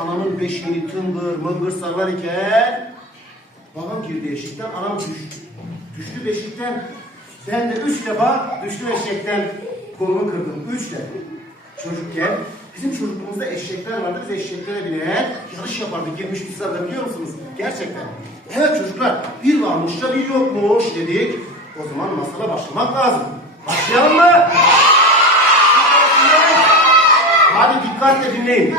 anamın beşiğini tıngır mıngır sallar iken, babam girdi eşikten, anam düştü. Düştü beşikten, ben de üç defa düştüm eşekten, kolumu kırdım. Üç defa. Çocukken bizim çocukluğumuzda eşekler vardı. Biz eşeklere biner yarış yapardık 70 bir sırada biliyor musunuz? Gerçekten. Evet çocuklar bir varmış da bir yokmuş dedik. O zaman masala başlamak lazım. Başlayalım mı? Hadi dikkatle dinleyin.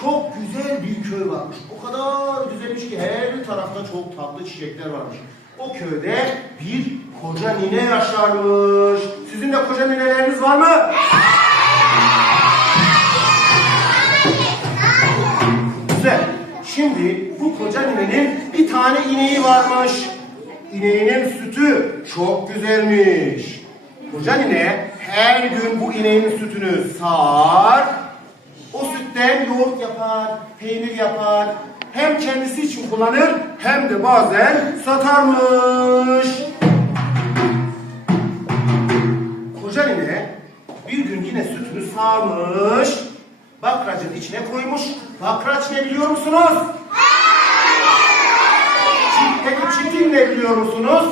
Çok güzel bir köy varmış. O kadar güzelmiş ki her tarafta çok tatlı çiçekler varmış. O köyde bir koca nine yaşarmış. Sizin de koca nineleriniz var mı? Güzel. Şimdi bu koca ninenin bir tane ineği varmış. İneğinin sütü çok güzelmiş. Koca nine her gün bu ineğin sütünü sağar. O sütten yoğurt yapar, peynir yapar. Hem kendisi için kullanır hem de bazen satarmış. Koca nine bir gün yine sütünü sağmış. Bakracın içine koymuş. Bakraç ne biliyor musunuz? Çift, peki çitin ne biliyor musunuz?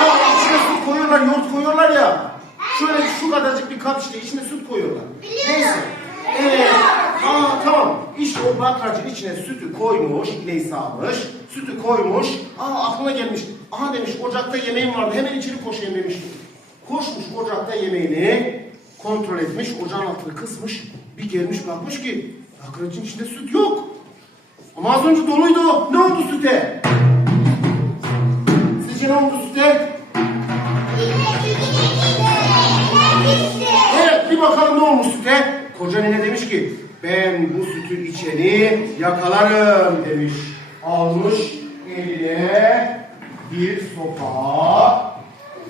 Aa, içine süt koyuyorlar, yoğurt koyuyorlar ya. Şöyle şu kadarcık bir kap işte içine süt koyuyorlar. Neyse. Evet. Aa, tamam. İşte o bakracın içine sütü koymuş, ineği sağmış. Sütü koymuş. Aa aklına gelmiş. Aha demiş ocakta yemeğim vardı. Hemen içeri koşayım demiş. Koşmuş ocakta yemeğini kontrol etmiş. Ocağın altını kısmış. Bir gelmiş bakmış ki bakracın içinde süt yok. Ama az önce doluydu. Ne oldu süte? Sizce ne oldu süte? Evet bir bakalım ne olmuş süte. Koca nene demiş ki ben bu sütü içeni yakalarım demiş. Almış eline bir sopa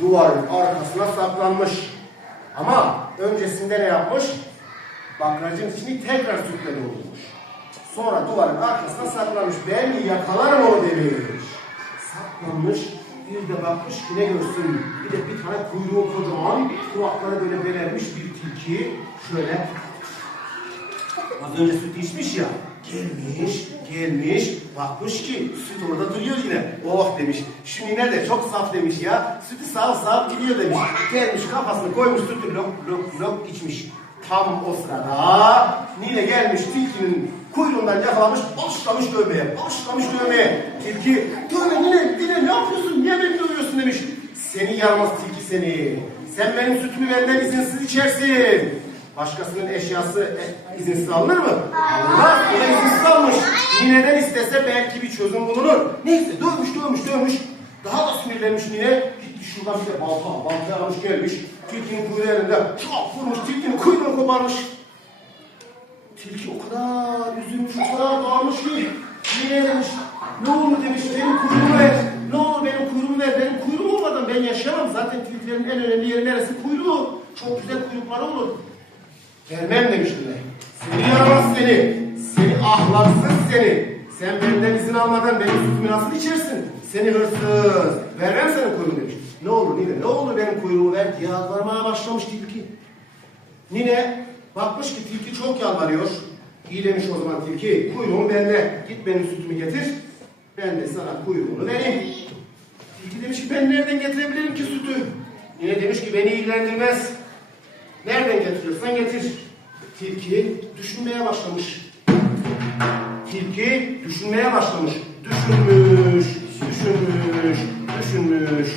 duvarın arkasına saklanmış. Ama öncesinde ne yapmış? Bakracın içini tekrar sütle doldurmuş. Sonra duvarın arkasına saklanmış. Ben yakalarım onu demiş. Saklanmış. Bir de bakmış ki ne görsün. Bir de bir tane kuyruğu kocaman. Kulakları böyle belermiş bir tilki. Şöyle. Az önce süt içmiş ya. Gelmiş, gelmiş. Bakmış ki süt orada duruyor yine. Oh demiş. Şimdi nerede? Çok saf demiş ya. Sütü sağ sağ gidiyor demiş. Gelmiş kafasını koymuş sütü lok lok lok içmiş. Tam o sırada Nine gelmiş tilkinin kuyruğundan yakalamış, başlamış dövmeye, başlamış dövmeye. Tilki, dövme Nine, Nine ne yapıyorsun, niye beni dövüyorsun demiş. Seni yaramaz tilki seni. Sen benim sütümü benden izinsiz içersin. Başkasının eşyası e, izinsiz alınır mı? Alınmaz. O izinsiz almış. Nineden istese belki bir çözüm bulunur. Neyse dövmüş, dövmüş, dövmüş. Daha da sinirlenmiş Nine. Gitmiş şuradan bir de balta, balta almış gelmiş. Tilkinin kuyruğu elinde çap vurmuş, tilkinin kuyruğunu koparmış. Tilki o kadar üzülmüş, o kadar bağırmış ki Nine demiş, ne olur demiş, benim kuyruğumu ver. Ne olur benim kuyruğumu ver. Benim kuyruğum olmadan ben yaşayamam. Zaten tilkilerin en önemli yeri neresi? Kuyruğu. Çok güzel kuyrukları olur. Vermem demiş Nine. Seni yaramaz seni. Seni ahlaksız seni. Sen benden izin almadan benim sütümü nasıl içersin? Seni hırsız. Vermem senin kuyruğunu demiş. Ne olur Nine, ne olur benim kuyruğumu ver yalvarmaya başlamış tilki. Nine bakmış ki tilki çok yalvarıyor. İyi demiş o zaman tilki. Kuyruğum bende. Git benim sütümü getir. Ben de sana kuyruğunu vereyim. Tilki demiş ki ben nereden getirebilirim ki sütü? Nine demiş ki beni ilgilendirmez. Getiriyorsan getir. Tilki düşünmeye başlamış. Tilki düşünmeye başlamış. Düşünmüş, düşünmüş, düşünmüş.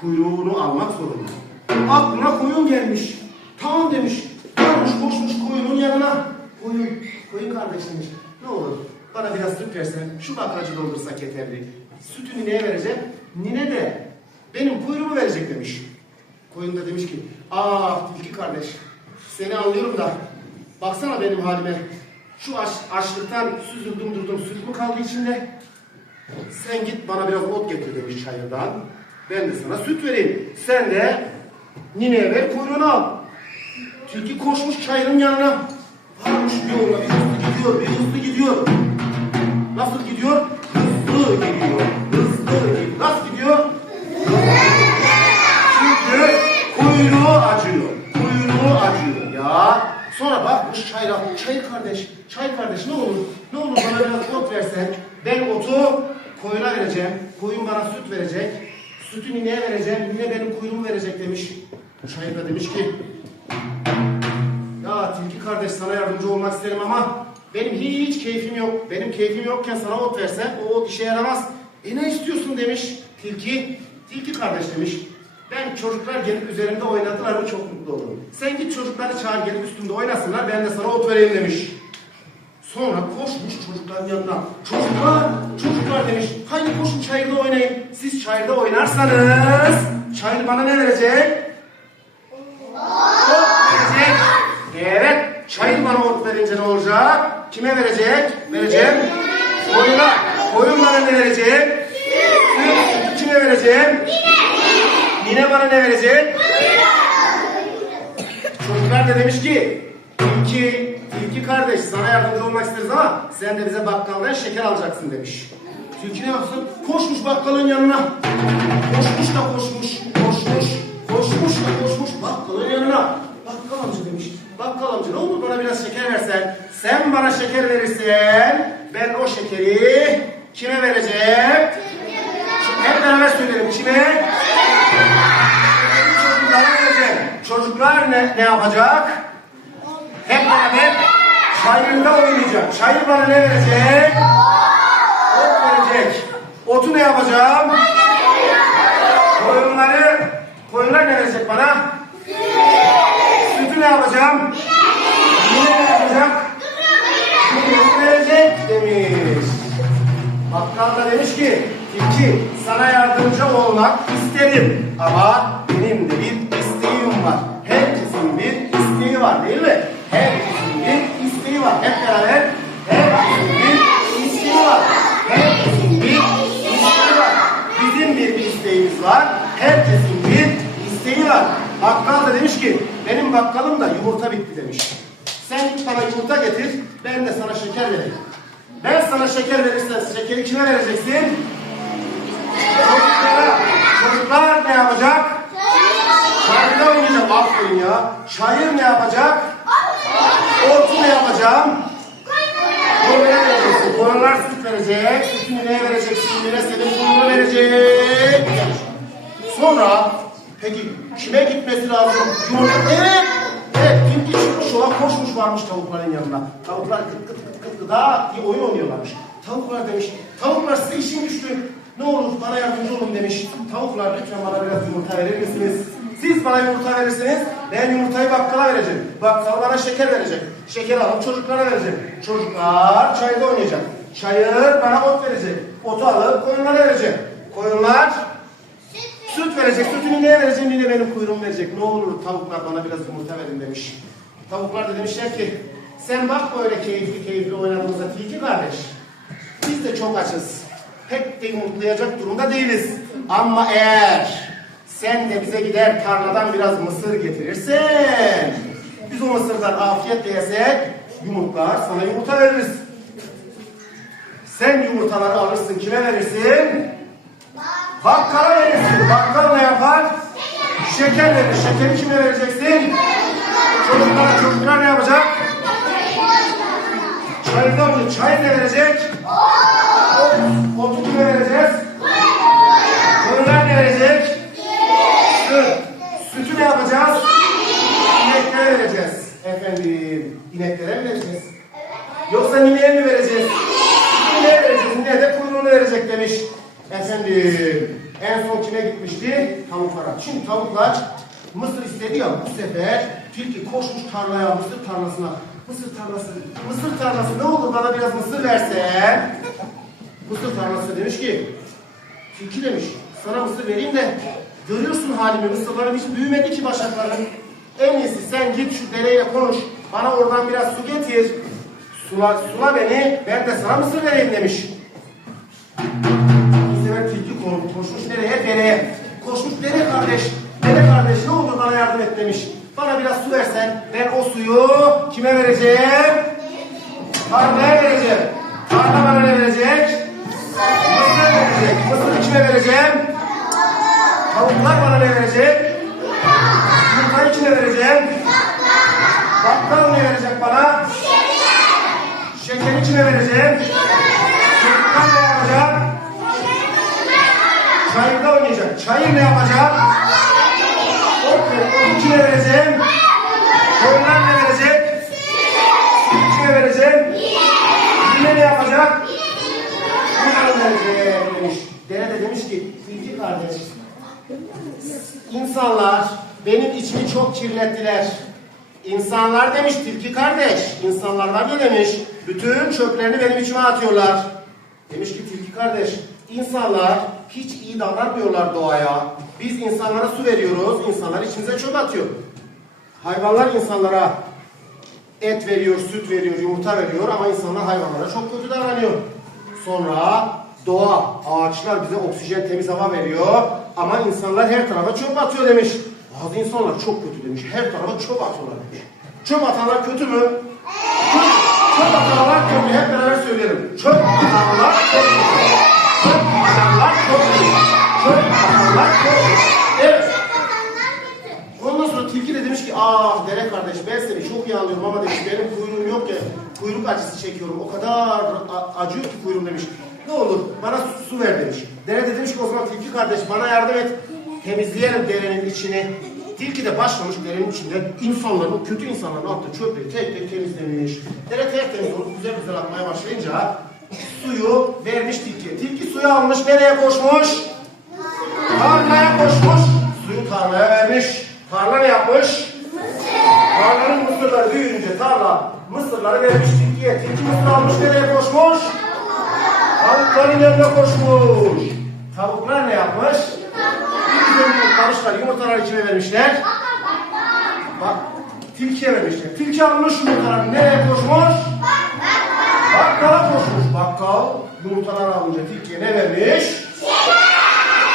Kuyruğunu almak zorunda. Aklına koyun gelmiş. Tamam demiş. Varmış koşmuş koyunun yanına. Koyun, koyun kardeşim demiş. Ne olur bana biraz süt versen, şu bakracı doldursak yeterli. Sütü nineye vereceğim. Nine de benim kuyruğumu verecek demiş. Koyun da demiş ki, ah tilki kardeş, seni anlıyorum da baksana benim halime. Şu aç, açlıktan süzüldüm durdum, süt mü kaldı içinde? Sen git bana biraz ot getir demiş çayırdan. Ben de sana süt vereyim. Sen de nineye ver kuyruğunu al. Tilki koşmuş çayırın yanına. Varmış bir yola, bir hızlı gidiyor, bir hızlı gidiyor. Nasıl gidiyor? Kardeş, çay kardeş ne olur? Ne olur bana biraz ot versen. Ben otu koyuna vereceğim. Koyun bana süt verecek. Sütü nineye vereceğim. Nine benim kuyruğumu verecek demiş. Çayır da demiş ki ya tilki kardeş sana yardımcı olmak isterim ama benim hiç keyfim yok. Benim keyfim yokken sana ot versem o ot işe yaramaz. E ne istiyorsun demiş tilki. Tilki kardeş demiş. Ben çocuklar gelip üzerimde oynadılar mı çok mutlu olurum. Sen git çocukları çağır gelip üstümde oynasınlar ben de sana ot vereyim demiş. Sonra koşmuş çocukların yanına. Çocuklar, çocuklar demiş. Haydi koşun çayırda oynayın. Siz çayırda oynarsanız çayır bana ne verecek? Ot verecek. Evet. Çayır bana ot verince ne olacak? Kime verecek? Vereceğim. Koyuna. Koyun bana ne verecek? Süt. Kime vereceğim? Nine bana ne verecek? Çocuklar da demiş ki Tilki, Tilki kardeş sana yardımcı olmak isteriz ama sen de bize bakkaldan şeker alacaksın demiş. Tilki ne yapsın? Koşmuş bakkalın yanına. Koşmuş da koşmuş, koşmuş, koşmuş da koşmuş bakkalın yanına. Bakkal amca demiş. Bakkal amca ne olur bana biraz şeker versen. Sen bana şeker verirsen ben o şekeri kime vereceğim? Hep beraber söyleyelim. Kime? Çocuklara vereceğim. Çocuklar ne, ne yapacak? Hep beraber çayırda oynayacak. Çayır bana ne verecek? Ot verecek. Otu ne yapacağım? Koyunları, koyunlar ne verecek bana? Sütü ne yapacağım? Yine ne yapacak? Sütü verecek demiş. Bakkal da demiş ki, Tilki sana yardımcı olmak isterim. Ama var. Bakkal da demiş ki, benim bakkalım da yumurta bitti demiş. Sen git bana yumurta getir, ben de sana şeker vereyim. Ben sana şeker verirsem şekeri kime vereceksin? Çocuklara. Çocuklar ne yapacak? Çayırda oynayacak. Aferin ya. Çayır ne yapacak? Ortu ne yapacağım? Koyuna vereceksin. Koyunlar süt verecek. Sütünü neye vereceksin? Yine senin kuyruğunu verecek. Sonra peki kime gitmesi lazım? Yumurta. Evet. Evet. Tilki çıkmış yola koşmuş varmış tavukların yanına. Tavuklar kıt kıt kıt kıt gıda diye oyun oynuyorlarmış. Tavuklar demiş. Tavuklar size işim düştü. Ne olur bana yardımcı olun demiş. Tavuklar lütfen bana biraz yumurta verir misiniz? Siz bana yumurta verirseniz ben yumurtayı bakkala vereceğim. Bakkal bana şeker verecek. Şeker alıp çocuklara vereceğim. Çocuklar çayda oynayacak. Çayır bana ot verecek. Otu alıp koyunlara vereceğim. Koyunlar Süt verecek. Sütünü neye vereceğim? Yine benim kuyruğum verecek. Ne olur tavuklar bana biraz yumurta verin demiş. Tavuklar da demişler ki sen bak böyle keyifli keyifli oynadığımızda tilki kardeş. Biz de çok açız. Pek de yumurtlayacak durumda değiliz. Ama eğer sen de bize gider tarladan biraz mısır getirirsen biz o mısırdan afiyetle yesek yumurtlar sana yumurta veririz. Sen yumurtaları alırsın kime verirsin? Bakkala verirsin. Bakkal ne yapar? Şeker verir. Şekeri kime vereceksin? Çocuklara, çocuklar ne yapacak? Çayda mı? Çay ne verecek? Ot. Otu kime vereceğiz? Koyunlar ne verecek? Süt. Sütü ne yapacağız? İneklere vereceğiz. Efendim, ineklere mi vereceğiz? Yoksa nineye mi vereceğiz? Nineye vereceğiz. Nine de kuyruğunu verecek demiş. Efendim, en son kime gitmişti? Tavuklara. Şimdi tavuklar mısır istedi ya bu sefer tilki koşmuş tarlaya, mısır tarlasına. Mısır tarlası, mısır tarlası ne olur bana biraz mısır versen. Mısır tarlası demiş ki, tilki demiş, sana mısır vereyim de görüyorsun halimi, mısırlarım hiç büyümedi ki başaklarım. En iyisi sen git şu dereyle konuş, bana oradan biraz su getir. Sula, sula beni, ben de sana mısır vereyim demiş. Sefer tilki konu koşmuş nereye? Dereye. Koşmuş dere kardeş. Dere kardeş ne olur bana yardım et demiş. Bana biraz su versen ben o suyu kime vereceğim? Tarlaya vereceğim. Tarla bana ne verecek? Mısır verecek. Mısırı kime vereceğim? Tavuklar bana ne verecek? Yumurtayı kime vereceğim? Bakkal ne verecek bana? Şekeri kime vereceğim? Çayırda oynayacak. Çayır ne yapacak? Onu kime vereceğim? Koyunlar ne verecek? Sütü kime vereceğim? Yine ne yapacak? Yine verecek demiş. Dere de demiş ki, Tilki kardeş, İnsanlar benim içimi çok kirlettiler. İnsanlar demiş tilki kardeş. İnsanlar var ya demiş. Bütün çöplerini benim içime atıyorlar. Demiş ki tilki kardeş. İnsanlar hiç iyi davranmıyorlar doğaya. Biz insanlara su veriyoruz. insanlar içimize çöp atıyor. Hayvanlar insanlara et veriyor, süt veriyor, yumurta veriyor ama insanlar hayvanlara çok kötü davranıyor. Sonra doğa, ağaçlar bize oksijen, temiz hava veriyor ama insanlar her tarafa çöp atıyor demiş. Bazı insanlar çok kötü demiş, her tarafa çöp atıyorlar demiş. Çöp atanlar kötü mü? Çöp, çöp atanlar kötü, hep beraber söyleyelim. Çöp atanlar kötü. Çöp atanlar kötü. Çöp. Evet. Ondan sonra tilki de demiş ki ah dere kardeş ben seni çok iyi anlıyorum ama demiş benim kuyruğum yok ya kuyruk acısı çekiyorum o kadar acıyor ki kuyruğum demiş. Ne olur bana su, su ver demiş. Dere de demiş ki o zaman tilki kardeş bana yardım et temizleyelim derenin içini. Tilki de başlamış derenin içinde insanların, kötü insanların attığı çöpleri tek tek temizlemiş. Dere tertemiz olup güzel güzel akmaya başlayınca suyu vermiş tilkiye. Tilki suyu almış nereye koşmuş? Tarlaya koşmuş, suyu tarlaya vermiş. Tarla ne yapmış? Tarlanın mısırları büyüyünce tarla mısırları vermiş tilkiye. Tilki mısır almış nereye koşmuş? Tavukların yanına koşmuş. Tavuklar ne yapmış? Güzel yumurtlamışlar. Yumurtaları kime vermişler? Bak, tilkiye vermişler. Tilki almış yumurtaları nereye koşmuş? Bakkala koşmuş. Bakkal yumurtaları alınca tilkiye ne vermiş?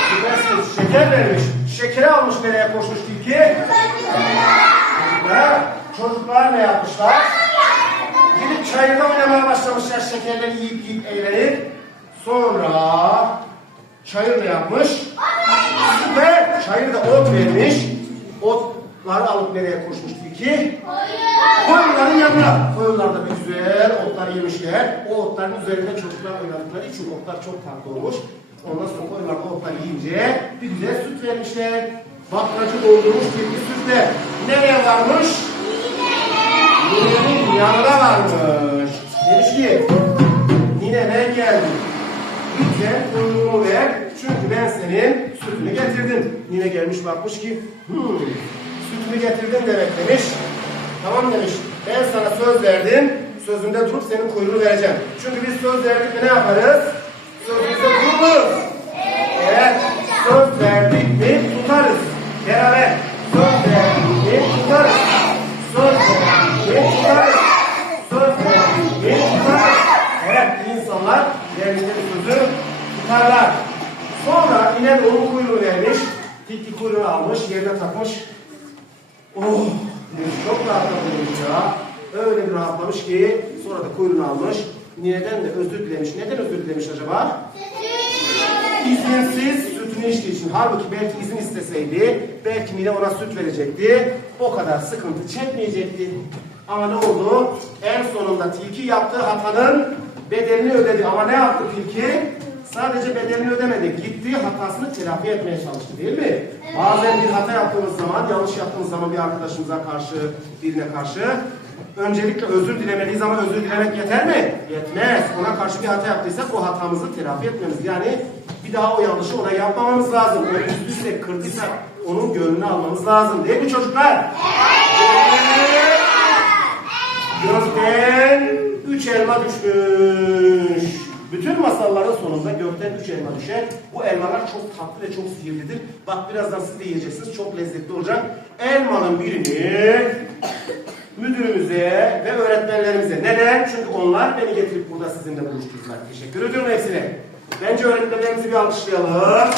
Süpersiniz. Şeker vermiş. Şekeri almış nereye koşmuş tilki? Ve çocuklar ne yapmışlar? Gidip çayırda oynamaya başlamışlar şekerleri yiyip yiyip eğlenip. Sonra çayır ne yapmış? Süper. Çayırda ot vermiş. Otları alıp nereye koşmuş tilki? Koyunların yanına. Koyunlar da bir güzel otlar yemişler. O otların üzerinde çocuklar oynadıkları için otlar çok tatlı olmuş. Ondan sonra koyunlar otlar yiyince bir güzel süt vermişler. Bakracı doldurmuş tilki sütle. Nereye varmış? Ninenin yanına varmış. Demiş ki, Nine ben geldim. Lütfen kuyruğumu ver. Çünkü ben senin sütünü getirdim. Nine gelmiş bakmış ki, hmm, sütünü getirdim demek demiş. Tamam demiş. Ben sana söz verdim. Sözümde durup senin kuyruğunu vereceğim. Çünkü biz söz verdik mi ne yaparız? Sözümüzde dururuz. Evet. Söz verdik mi tutarız. Beraber. Söz verdik mi tutarız. Söz verdik mi tutarız. Söz verdik mi tutarız. Evet insanlar yerinde sözü tutarlar. Sonra yine de onun kuyruğu vermiş. Tilki kuyruğunu almış, yerine takmış. Oh, demiş, çok rahatlamış ya. Öyle bir rahatlamış ki sonra da kuyruğunu almış. Neden de özür dilemiş. Neden özür dilemiş acaba? İzinsiz sütünü içtiği için. Halbuki belki izin isteseydi, belki Mine ona süt verecekti. O kadar sıkıntı çekmeyecekti. Ama ne oldu? En sonunda tilki yaptığı hatanın bedelini ödedi. Ama ne yaptı tilki? Sadece bedelini ödemedi. Gittiği hatasını telafi etmeye çalıştı değil mi? Bazen bir hata yaptığımız zaman, yanlış yaptığımız zaman bir arkadaşımıza karşı, birine karşı öncelikle özür dilemeliyiz ama özür dilemek yeter mi? Yetmez. Ona karşı bir hata yaptıysak o hatamızı telafi etmemiz. Yani bir daha o yanlışı ona yapmamamız lazım. Onu üzdüysek, kırdıysak onun gönlünü almamız lazım. Değil mi çocuklar? Evet. Gökten üç elma düşmüş. Bütün masalların sonunda gökten üç elma düşer. Bu elmalar çok tatlı ve çok sihirlidir. Bak birazdan siz de yiyeceksiniz. Çok lezzetli olacak. Elmanın birini müdürümüze ve öğretmenlerimize. Neden? Çünkü onlar beni getirip burada sizinle buluşturdular. Teşekkür ediyorum hepsine. Bence öğretmenlerimizi bir alkışlayalım.